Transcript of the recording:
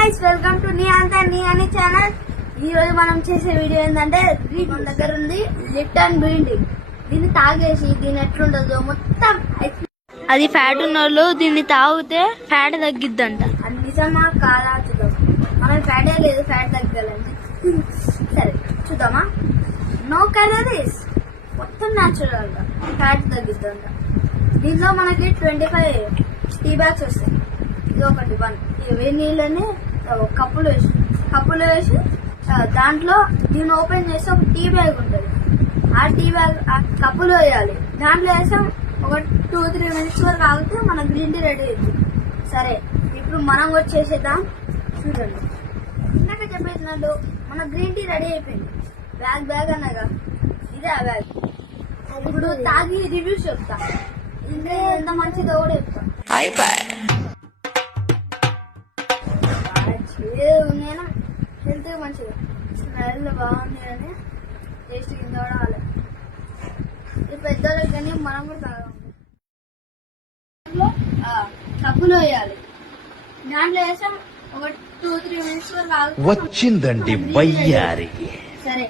Guys welcome to నీ అని channel. ఈ రోజు మనం చేసే వీడియో ఏంటంటే మన దగ్గర ఉంది లిప్టన్ గ్రీన్ టీ. దీన్ని తాగేసి దీని ఎట్లుంటుందో మొత్తం అది ఫ్యాట్ ఉన్న వాళ్ళు దీన్ని తాగితే ఫ్యాట్ తగ్గిద్దంట. అది నిజమా కాదా చూద్దాం. మనం ఫ్యాటే లేదు, ఫ్యాట్ తగ్గాలండి. సరే చూద్దామా. నో క్యాలరీస్, మొత్తం న్యాచురల్ గా ఫ్యాట్ తగ్గిద్దంట. దీంట్లో మనకి 25 టీ బ్యాగ్స్ వస్తాయి. ఇది ఒకటి 1 వేడి నీళ్ళని కప్పులో వేసి దాంట్లో దీన్ని ఓపెన్ చేస్తే ఒక టీ బ్యాగ్ ఉంటుంది. ఆ టీ బ్యాగ్ ఆ కప్పులో వేయాలి. దాంట్లో వేసాం ఒక 2-3 మినిట్స్ వరకు ఆగితే మన గ్రీన్ టీ రెడీ అవుతుంది. సరే ఇప్పుడు మనం వచ్చేసేద్దాం. చూడండి, ఇందాక చెప్పేసినట్టు మన గ్రీన్ టీ రెడీ అయిపోయింది. బ్యాగ్ అనగా ఇదే ఆ బ్యాగ్. ఇప్పుడు తాగి రివ్యూస్ చెప్తా. ఇందులో ఎంత మంచిదో కూడా చెప్తా. నేను హెల్త్ మంచిది, స్మెల్ బాగుంది అని టేస్ట్ కింద కూడా రాలే. ఇది పెద్దోళ్ళకి కానీ మనం కూడా తాగాలి. కప్పులో వేయాలి. దాంట్లో వేసాం ఒక 2-3 మినిట్స్ వరకు ఆగుతుంది. వచ్చిందండి వయ్యారి. సరే